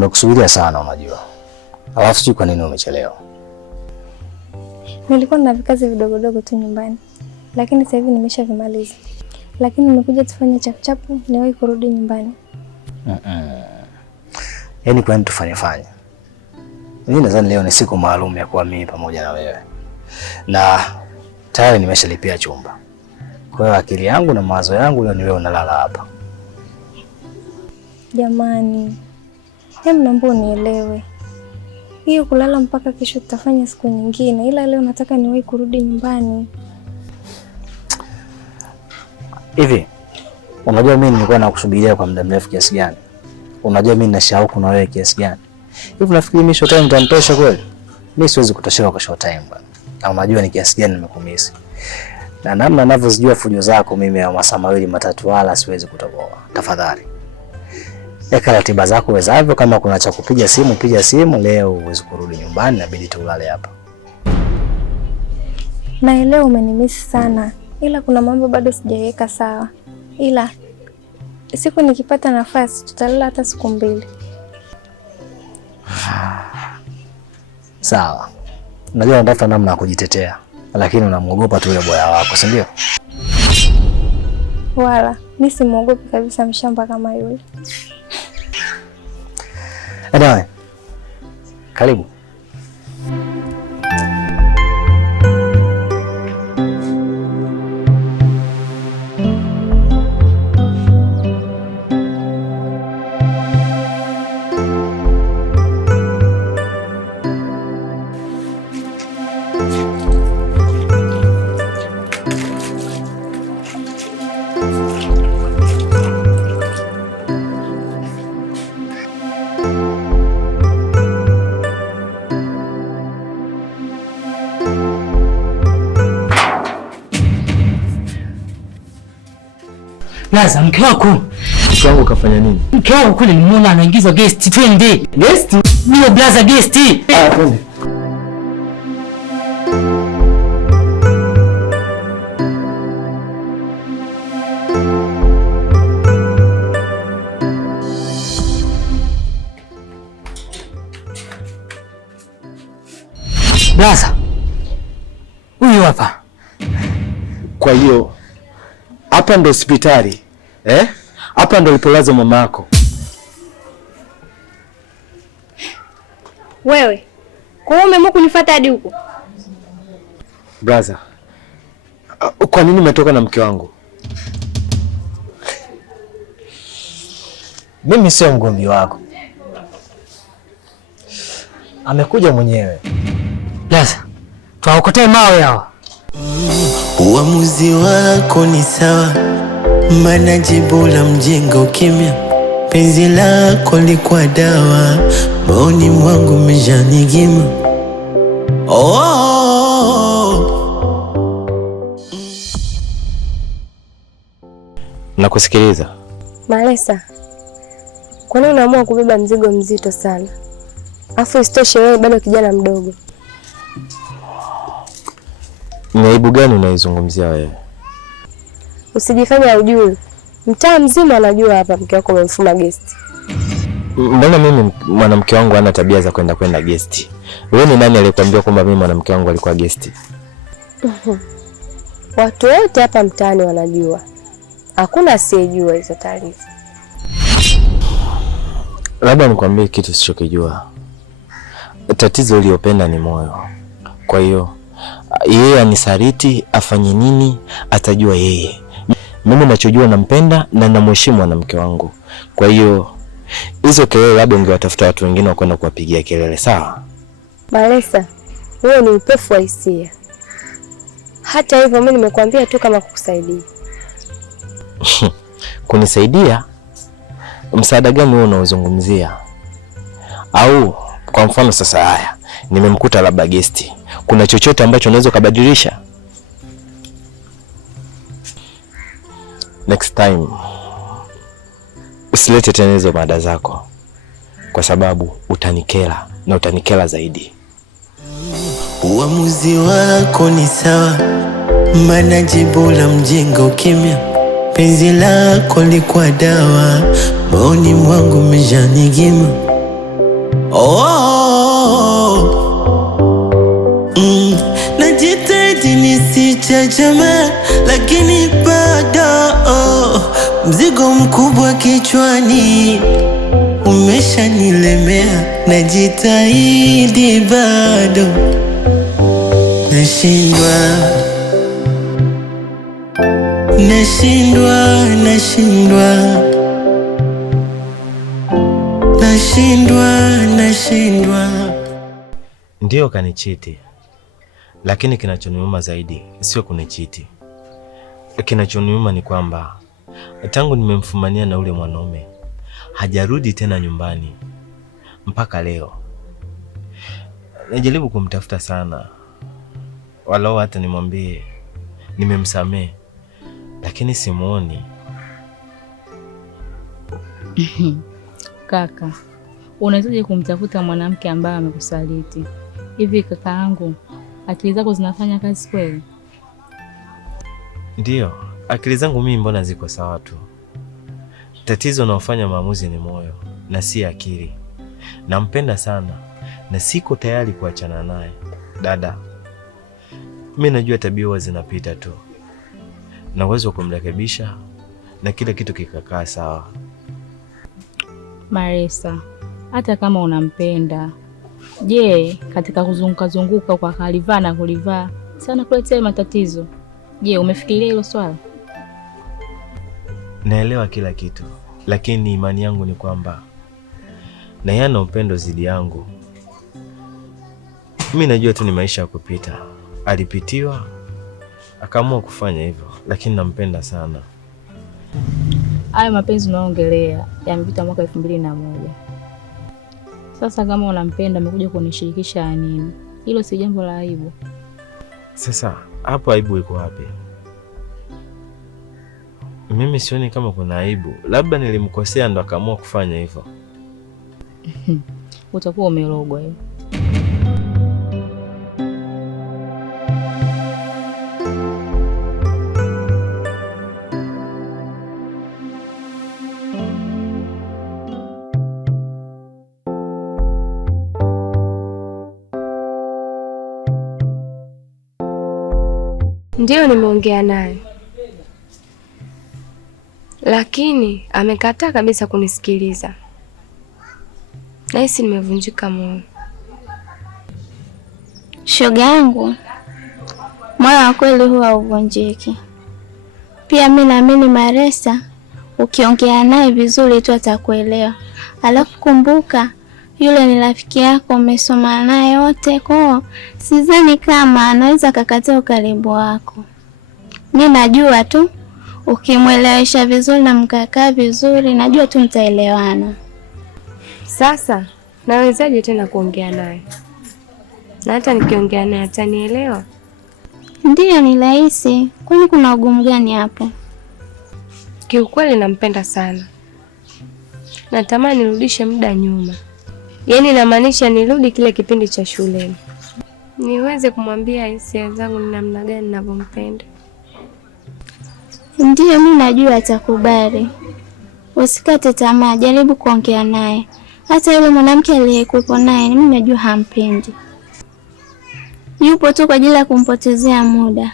Nimekusubiria sana unajua. Alafu sijui kwa nini umechelewa. Nilikuwa na vikazi vidogo tu nyumbani. Lakini sasa hivi nimeshavimaliza. Lakini nimekuja tufanye chapuchapu niwahi kurudi nyumbani. Yaani kwa nini tufanye? Mimi nadhani leo ni siku maalum ya kuwa mimi pamoja na wewe. Na tayari nimeshalipia chumba. Kwa hiyo akili yangu na mawazo yangu leo ni wewe unalala hapa. Jamani. Naomba unielewe. Hiyo kulala mpaka kesho tutafanya siku nyingine, ila leo nataka niwahi kurudi nyumbani. Hivi, unajua mimi nilikuwa nakusubiria kwa muda mrefu kiasi gani? Unajua mimi nina shauku na wewe kiasi gani? Hivi nafikiri mimi short time itanitosha kweli? Mimi siwezi kutosheka kwa short time bwana. Na unajua ni kiasi gani nimekumisi. Na namna ninavyozijua fujo zako mimi ya masaa mawili matatu wala siwezi kutoboa. Tafadhali. Eka ratiba zako wezavyo, kama kuna cha kupiga simu piga simu, leo uweze kurudi nyumbani inabidi tulale hapa. Naelewa umenimisi sana, ila kuna mambo bado sijaweka sawa. Ila siku nikipata nafasi tutalala hata siku 2. Sawa. Unajua unatafuta namna ya kujitetea, lakini unamuogopa tu yule boya wako, si ndio? Wala, mimi simuogopi kabisa mshamba kama yule. Adawe. Karibu. Laza, mke wako. Mke wangu kafanya nini? Mke wako kule nimeona anaingizwa guest, twende. Guest? Ndio blaza guest. Twende. Blaza. Huyu hapa. Kwa hiyo hapa ndo hospitali. Hapa ndo alipolazwa mama yako. Wewe, kwa hiyo umeamua kunifuata hadi huko? Brother, kwa nini umetoka na mke wangu? Mimi sio mgomvi wako. Amekuja mwenyewe. Blaza, tuwaokotee mawe hawa. Uamuzi wako ni sawa, maana jibu la mjengo kimya. Penzi lako likuwa dawa, maoni mwangu mejanigima. Nakusikiliza. Malesa, kwa nini unaamua kubeba mzigo mzito sana? Afu isitoshe wewe bado kijana mdogo. Ni aibu gani unaizungumzia wewe? Usijifanye hujui. Mtaa mzima anajua hapa mke wako amemfuma guest. Mbona mimi mwanamke wangu hana tabia za kwenda guest? Wewe ni nani aliyekwambia kwamba mimi mwanamke wangu alikuwa guest? Watu wote hapa mtaani wanajua. Hakuna asiyejua hizo taarifa. Labda nikwambie kitu sichokijua. Tatizo uliyopenda ni moyo. Kwa hiyo yeye anisaliti, afanye nini atajua yeye. Mimi ninachojua nampenda na namheshimu mwanamke wangu. Kwa hiyo hizo kelele labda ungewatafuta watu wengine wa kwenda kuwapigia kelele, sawa? Malesa, wewe ni upefu wa hisia. Hata hivyo mimi nimekuambia tu kama kukusaidia. Kunisaidia? Msaada gani wewe unaozungumzia? Au kwa mfano sasa, haya nimemkuta labda guest, kuna chochote ambacho unaweza kubadilisha? Next time usilete tena hizo mada zako, kwa sababu utanikela na utanikela zaidi. Uamuzi wako ni sawa, maana jibu la mjengo kimya. Penzi lako likuwa dawa, maoni mwangu mejanigima. Najitahidi nisichachame, lakini bado mzigo mkubwa kichwani umeshanilemea. Najitahidi bado nashindwa. Ndiyo kanichiti, lakini kinachoniuma zaidi sio kunichiti. Kinachoniuma ni kwamba tangu nimemfumania na ule mwanaume hajarudi tena nyumbani mpaka leo. Najaribu kumtafuta sana, walau hata nimwambie nimemsamehe, lakini simuoni. Kaka, unawezaje kumtafuta mwanamke ambaye amekusaliti? Hivi kaka yangu, akili zako zinafanya kazi kweli? Ndiyo, akili zangu mimi mbona ziko sawa tu. Tatizo naofanya maamuzi ni moyo na si akili. Nampenda sana na siko tayari kuachana naye. Dada, mimi najua tabia huwa zinapita tu, na uwezo kumrekebisha na kila kitu kikakaa sawa. Marisa, hata kama unampenda, je, katika kuzunguka kwa kalivaa na kulivaa sana kuletea matatizo? Je, umefikiria hilo swala? Naelewa kila kitu, lakini imani yangu ni kwamba na yana upendo zidi yangu. Mimi najua tu ni maisha ya kupita. Alipitiwa akaamua kufanya hivyo, lakini nampenda sana. Hayo mapenzi unaongelea yamepita mwaka 2001. Sasa kama unampenda amekuja kunishirikisha nini? Hilo si jambo la aibu. Sasa hapo aibu iko wapi? Mimi sioni kama kuna aibu. Labda nilimkosea ndo akaamua kufanya hivyo. Utakuwa umerogwa hiyo. Ndiyo, nimeongea naye, lakini amekataa kabisa kunisikiliza. Nahisi nimevunjika moyo. Shoga yangu, moyo wa kweli huwa hauvunjiki. Pia mimi naamini Maresa, ukiongea naye vizuri tu atakuelewa. Alafu kumbuka, yule ni rafiki yako, umesoma naye wote, kwa sidhani kama anaweza kakataa ukaribu wako. Mimi najua tu ukimwelewesha vizuri na mkakaa vizuri, najua tu mtaelewana. Sasa nawezaje tena kuongea naye? Na hata nikiongea naye atanielewa? Ndiyo, ni rahisi. Kwani kuna ugumu gani hapo? Kiukweli nampenda sana. Natamani nirudishe muda nyuma. Yaani namaanisha nirudi kile kipindi cha shuleni, niweze kumwambia hisia zangu ni namna gani ninavyompenda. Ndiyo, mimi najua atakubali. Usikate tamaa, jaribu kuongea naye. Hata yule mwanamke aliyekuwepo naye mimi najua hampendi. Yupo tu kwa ajili ya kumpotezea muda.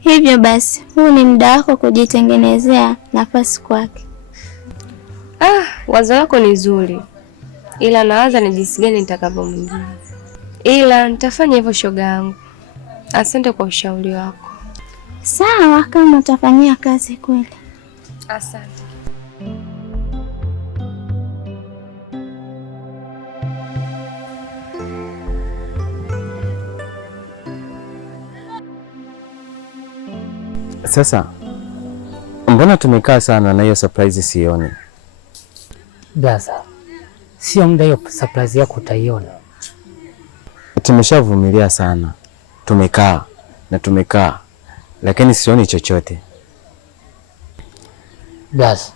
Hivyo basi, huu ni muda wako kujitengenezea nafasi kwake. Wazo lako ni zuri, ila nawaza ni jinsi gani nitakavyomjua. Ila nitafanya hivyo shoga yangu. Asante kwa ushauri wako. Sawa, kama utafanyia kazi kweli. Asante. Sasa mbona tumekaa sana na hiyo surprise sioni? Blaza, sio muda hiyo surprise yako utaiona. Tumeshavumilia sana. Tumekaa, lakini sioni chochote. Blaza,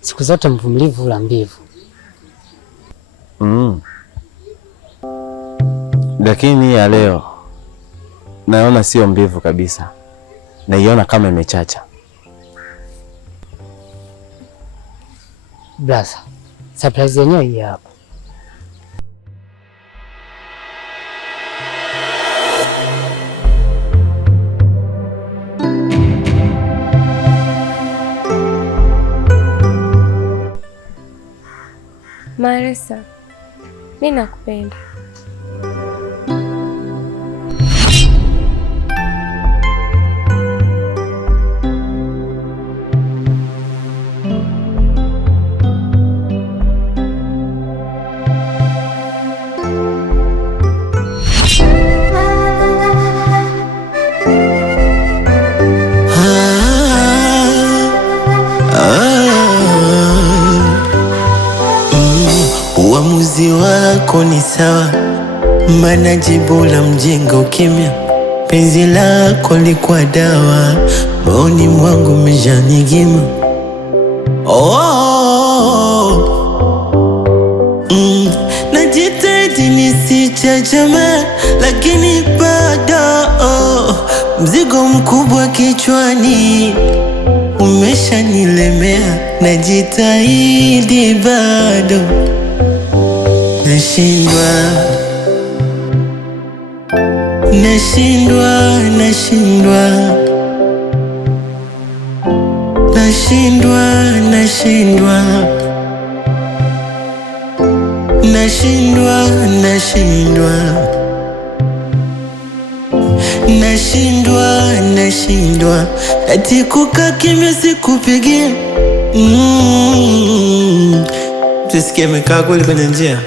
siku zote mvumilivu hula mbivu. Lakini ya leo naona sio mbivu kabisa. Naiona kama imechacha. Blaza, surprise yenyewe hii hapa. Maresa, mimi nakupenda. Uamuzi wako ni sawa, maana jibu la mjinga ukimya. Penzi lako likuwa dawa, moyoni mwangu umejanigima. Najitahidi nisichachame, lakini bado mzigo mkubwa kichwani umeshanilemea. Najitahidi bado nashindwa, nashindwa, nashindwa, nashindwa, nashindwa, nashindwa, nashindwa, nashindwa, nashindwa, ati kukaa kimya sikupigia. Tusikie amekaa kweli kwenye njia.